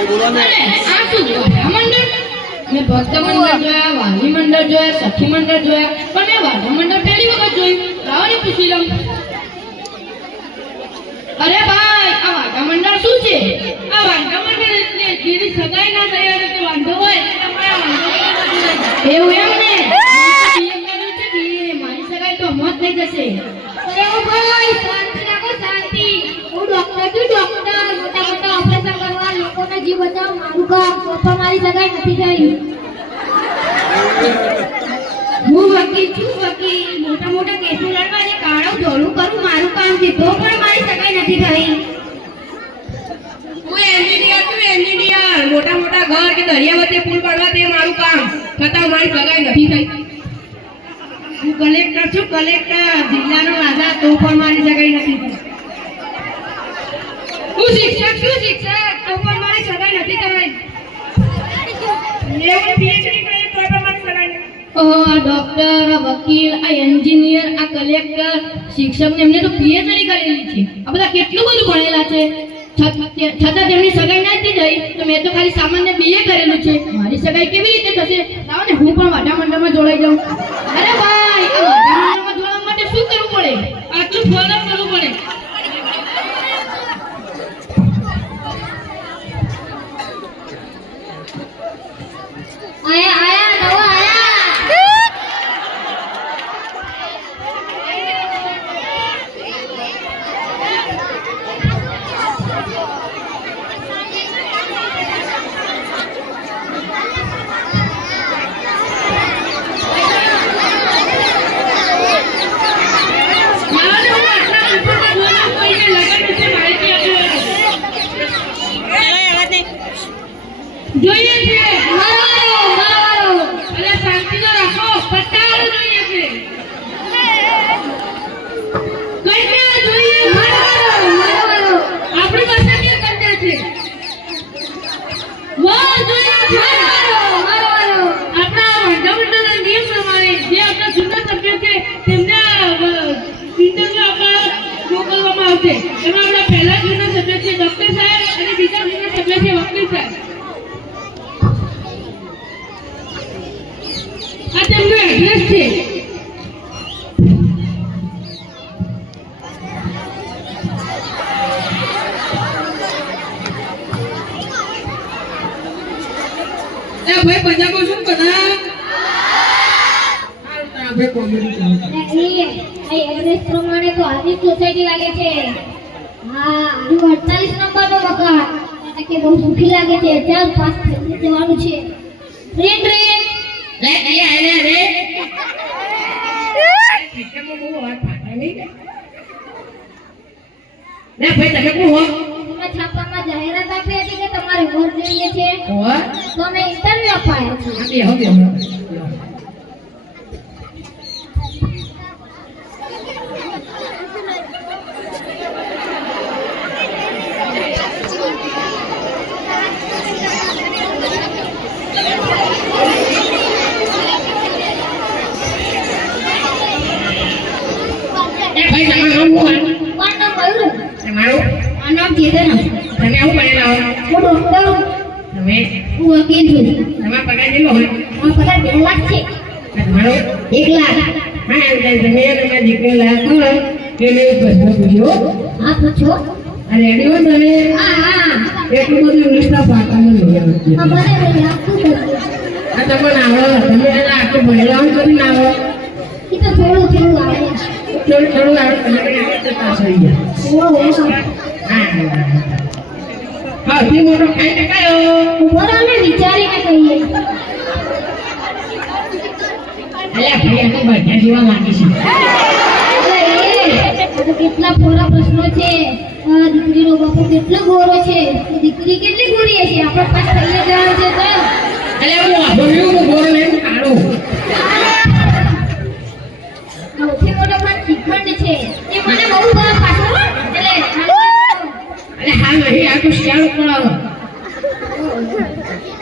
આ શું મંડળ? મેં ભક્ત મંડળ જોયા, વાલી મંડળ જોયા, સખી મંડળ જોયા, પણ મેં વાઢા મંડળ પહેલી વખત જોયું. લાવો ને પૂછી લઉં. અરે ભાઈ, આ વાઢા મંડળ શું છે? આ વાઢા મંડળ એટલે જેની સગાઈ ના થઈ હોય તો વાંધો હોય એવું એમ ને? મારી સગાઈ તો મોત થઈ જશે. અરે ભાઈ, શાંતિ રાખો, શાંતિ. હું ડોક્ટર છું, ડોક્ટર. મોટા મોટા ઓપરેશન કરવા, લોકોના જીવ બચાવવા મારું કામ. તો મારી સગાઈ નથી થઈ. હું વકીલ છું, વકીલ. મોટા મોટા કેસો લડવા અને કાળો ધોળું કરું મારું કામ છે. તો પણ મારી સગાઈ નથી થઈ. હું એન્જિનિયર છું, એન્જિનિયર. મોટા મોટા ઘર કે દરિયા વચ્ચે પુલ પાડવા તે મારું કામ. છતાં મારી સગાઈ નથી થઈ. હું કલેક્ટર છું, કલેક્ટર. જિલ્લાનો રાજા. તો પણ મારી સગાઈ નથી થઈ. હું શિક્ષક છું, શિક્ષક. તો પણ મારી સગાઈ નથી થઈ. એવું પીએચડી કરી તો પણ મારી સગાઈ નથી. ઓહો, આ ડોક્ટર, આ વકીલ, આ એન્જિનિયર, આ કલેક્ટર, શિક્ષક એમને તો પીએચડી કરેલી છે. આ બધા કેટલું બધું ભણેલા છે. છતાં તેમની સગાઈ નથી થઈ. તો મેં તો ખાલી સામાન્ય બીએ કરેલું છે. મારી સગાઈ કેવી રીતે થશે? લાવો ને હું પણ વાઢા મંડળમાં જોડાઈ જાઉં. અરે ભાઈ, આ વાઢા મંડળમાં જોડાવા માટે શું કરવું પડે? આટલું ફોર્મ કરવું પડે. આયા આયા નવા આયા. જોઈએ છે. મારો અરે શાંતિ તો રાખો. પટ્ટાવાળો જોઈએ છે. કન્યા જોઈએ. મારો આપણી પાસે કે કન્યા છે. વાહ જોઈએ છે. આપણા વાંઢા મંડળના નિયમ પ્રમાણે જે આપણા જૂના સભ્યો છે તેમને ઇન્ટરવ્યુ આપવા મોકલવામાં આવશે. એમાં આપણા પહેલા જૂના સભ્ય છે ડોક્ટર સાહેબ અને બીજા જૂના સભ્ય છે વકીલ સાહેબ. આ તેમનું એડ્રેસ છે. ભાઈ પંજાબો શું બધા ભાઈ કોમેડી ચાલે. એડ્રેસ પ્રમાણે તો આની સોસાયટી લાગે છે. હા, 48 નંબરનો મકાન. કે બહુ સુખી લાગે છે. ત્યાં પાસ થઈ જવાનું છે. ટ્રેન ટ્રેન લે લે લે સિસ્ટમમાં બહુ વાત પાટા નહીં ને ભાઈ તમે કોણ હો? એમાં છાપામાં જાહેરાત આપી હતી કે તમારે વર જોઈએ છે. હો તો અમે ઇન્ટરવ્યુ અપાયા છે. બે નામ ચેતન. તમે આવું ભણેલા હો? હું ડોક્ટર. તમે? હું વકીલ છું. તમારા પગાર કેટલો હોય? મારો પગાર 2 લાખ છે. તમારો 1 લાખ. હા એટલે તમે તમારા દીકરો લાખ હોય કે નહીં પ્રશ્ન પૂછ્યો? હા પૂછો. અને રેડી હો તમે? હા હા. એટલું બધું ઇંગ્લિશના પાટામાં લઈ આવ્યો. અમારે લાખ શું કરવું? આ તમને આવો તમે એના આટલું ભણેલા હોય કરી ના આવો. એ તો થોડું થોડું આવે. થોડું આવે તમે પાસ થઈ ગયા. હા તે મોટો ખાઈ ટકાયો. ઉભો ને વિચારીને કહીએ. અલ્યા ભાઈ આ તો બધા જેવા લાગે છે. કેટલા ફોરા પ્રશ્નો છે. દીકરીનો બાપુ કેટલો ગોરો છે. દીકરી કેટલી ગોરી છે. આપણે પાસ થઈ જવાનું છે તો. અલ્યા હું આભર્યું હું ગોરો નહીં કાળો. સૌથી મોટો પણ શ્રીખંડ છે. એ મને બહુ ભાવ પાછો. એટલે અરે હા નહીં આ તો શિયાળો પડાવો.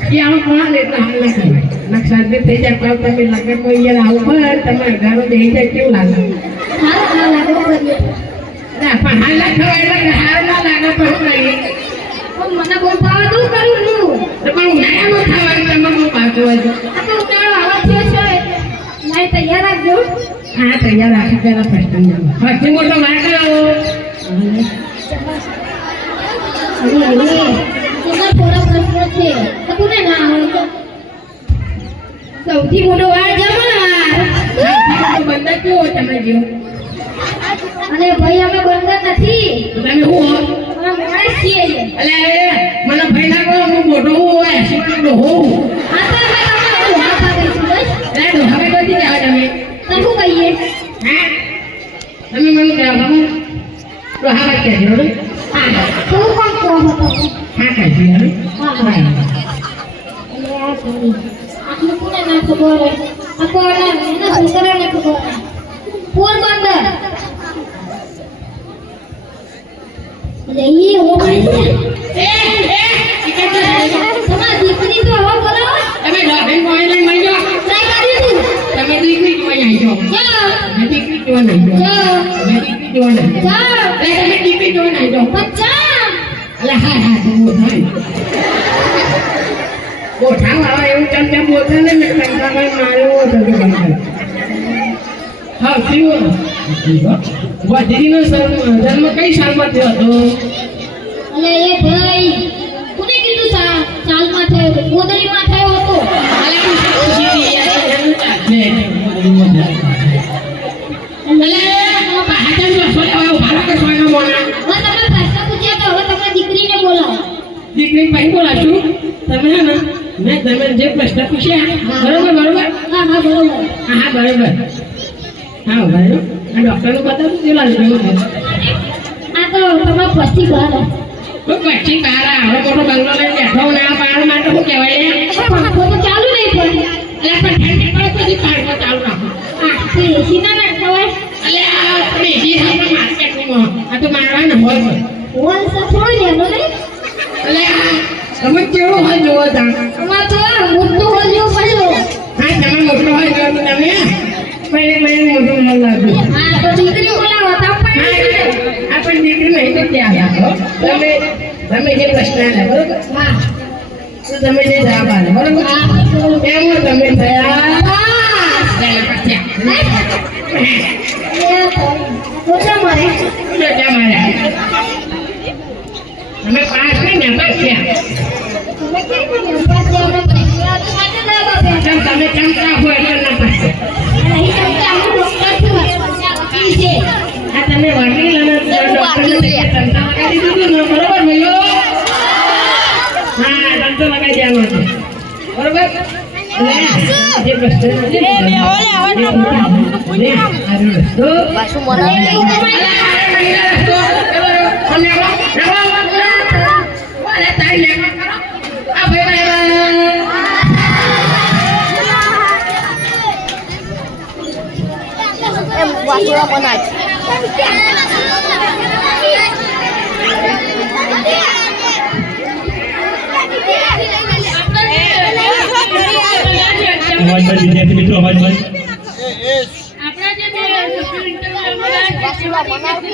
શિયાળો પડાવે એટલે હાલ નથી નકશાદ થઈ જાય પણ તમે લગ્ન કોઈ યાર આવું પર તમારે ઘરો બેસી જાય કેવું લાગે? સારું ના લાગે કરીએ. ના પણ હાલ ના ખવાય એટલે હાલ ના લાગે પણ કરીએ. મને બહુ ભાવે તું કરું છું તો પણ ઉનાળામાં ખાવાનું એમાં બહુ પાકું હોય છે. આ તો ઉનાળો આવા થયો છે લાઈ તૈયાર રાખજો હા તૈયાર રાખી પેલા ફેસ્ટન જાવ સૌથી મોટો વાર કરાવો તેમાં થોડા પ્રશ્નો છે તો કોને ના આવે તો સૌથી મોટો વાર જમણવાર. બંદર કેવો તમે જેવો અને ભાઈ અમે બંદર નથી તમે હું હો અમે માણસ છીએ અલે મને ભાઈ ના કહો હું મોટો હું હોય શિવાનો હોઉં આ તો અમે તમને હા પાડી છું બસ અરે હવે બધી જાવ તમે તો શું કહીએ હા તમે મને કહેવા તમે તો હા કે છો હા તું કોણ કહો હતો હા કહી છે હા હા એટલે આ કરી આટલું કોને ના ખબર હોય આ કોને એના છોકરાને ખબર હોય પોરબંદર એટલે ઈ હો ભાઈ તમારી દીકરી તો હવે બોલાવો તમે લોભન કોઈ લઈ મઈ જાઓ ટ્રાય કરી તું તમે દીકરી જોવા નહીં જાઓ જાઓ તમે દીકરી જોવા નહીં જાઓ જાઓ તમે દીકરી જોવા નહીં જાઓ જાઓ અરે તમે દીકરી જોવા નહીં જાઓ બચ્ચા અલે હા હા તો થાય ગોઠાવ આવે એવું ચમચમ બોલશે ને મેં કંટાળામાં માર્યો હતો કે બંધ હા થયું વધીનો જન્મ કઈ સાલમાં થયો હતો અલે એ ભાઈ કોને કીધું સાલમાં થયો હતો ગોદરીમાં થયો હતો અલે હું પૂછી એનું ચાલે અલે હાજર જો સોય આવે ભાડા કે સોયનો મોના હવે તમે પ્રશ્ન પૂછ્યા તો હવે તમે દીકરીને બોલાવો દીકરી ભાઈ બોલાશું તમે હે ને મેં તમે જે પ્રશ્ન પૂછ્યા બરોબર બરોબર હા હા બરોબર હા બરોબર હા ભાઈ આ ડોક્ટરનું બતાવું કેવું લાગ્યું આ તો તમે પછી બહાર પછી બહાર આવે મોટો બંગલો લઈને બેઠો ને આ બહાર માટે શું કહેવાય પંખો તો ચાલુ નહીં પણ એટલે પણ ઠંડી પડે પછી પાંખો ચાલુ રાખો આ તો એસી ના નાખતા હોય એટલે આ બીજી આપણે માર્કેટમાં આ તો મારવા ને હોય છે હોલ તો થોડો લેનો નહીં એટલે આ તમે કેવું હોય જોવો તા અમાર તો મોટું હોલ જેવું પડ્યું હા તમે મોટો હોય જો તમે પહેલે મોટું મન લાગ્યું હા તો દીકરી બોલાવો તો પણ આ પણ દીકરી નહીં તો ત્યાં રાખો તમે જે પ્રશ્ન આલે બરોબર હા તો તમે જે જવાબ આલે બરોબર હા એમાં તમે થયા ઓછા મારે તમે પાસ નહીં ને બસ થયા તમે કઈ પણ પાસ જાવ પરીક્ષા તો માટે લાવો બે તમે ચમચા હોય એટલે ના પાસ નહીં તમને આમ ડોક્ટર છું વકીલ છે આ તમે વકીલ અને ડોક્ટર ચમચા લગાડી દીધું ને બરોબર ભાઈઓ હા ચમચો લગાડી દેવાનો છે બરોબર જે પ્રશ્ન પાછું વાસુડા બનાજ અવાજ બંધ વિદ્યાર્થી મિત્રો અવાજ બંધ આપણા જે વાસુડા બનાજ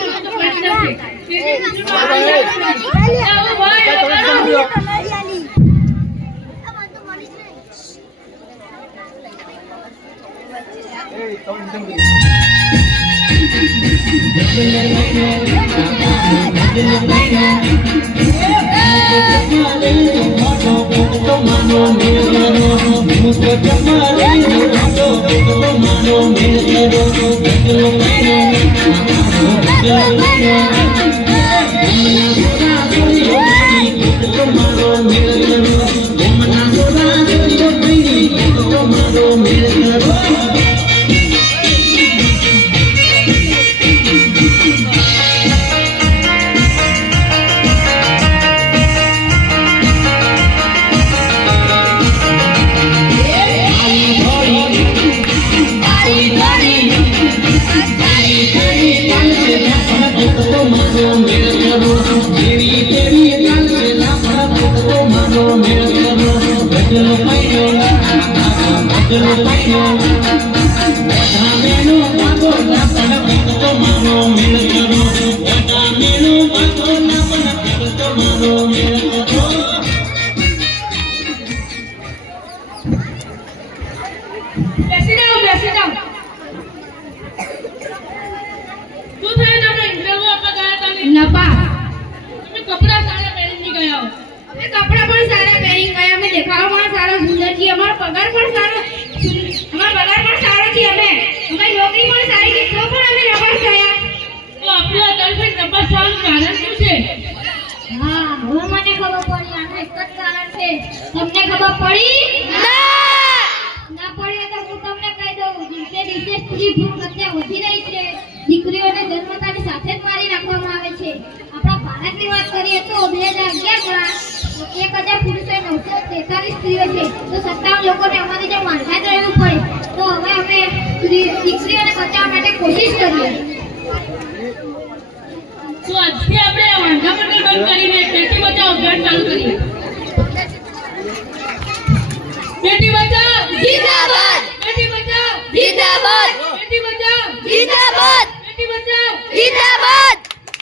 Thank you. અમે કપડાં પણ સારા પહેરી ગયા, અમે દેખાવમાં સારા સુંદર છીએ, અમારો પગાર પણ સારો છે, અમે અમારી નોકરી પણ સારી છે, તો પણ અમે નપાસ થયા. તો આપણે આ તરફે તપાસ થવાનું કારણ શું છે? હા, હવે મને ખબર પડી. આનું એક જ કારણ છે. તમને ખબર પડી? ના પડી તો હું તમને કહી દઉં. દિવસે દિવસે સ્ત્રી ભ્રૂણ હત્યા વધી રહી છે. દીકરીઓને જન્મતાની સાથે જ મારી નાખવામાં આવે છે. આપણા ભારતની વાત કરીએ તો 2011માં 1000 પુરુષો 943 સ્ત્રીઓ છે, તો 57 લોકોને અમારી જેમ મારતા જ રહેવું પડે. તો હવે અમે દીકરીઓને બચાવવા માટે કોશિશ કરીએ. તો આજથી આપણે આ વાંધા મંડળ બંધ કરીને બેટી બચાવો અભિયાન ચાલુ કરીએ. બેટી બચાવો જિંદાબાદ બેટી બચાવો જિંદાબાદ બેટી બચાવો જિંદાબાદ બેટી બચાવો જિંદાબાદ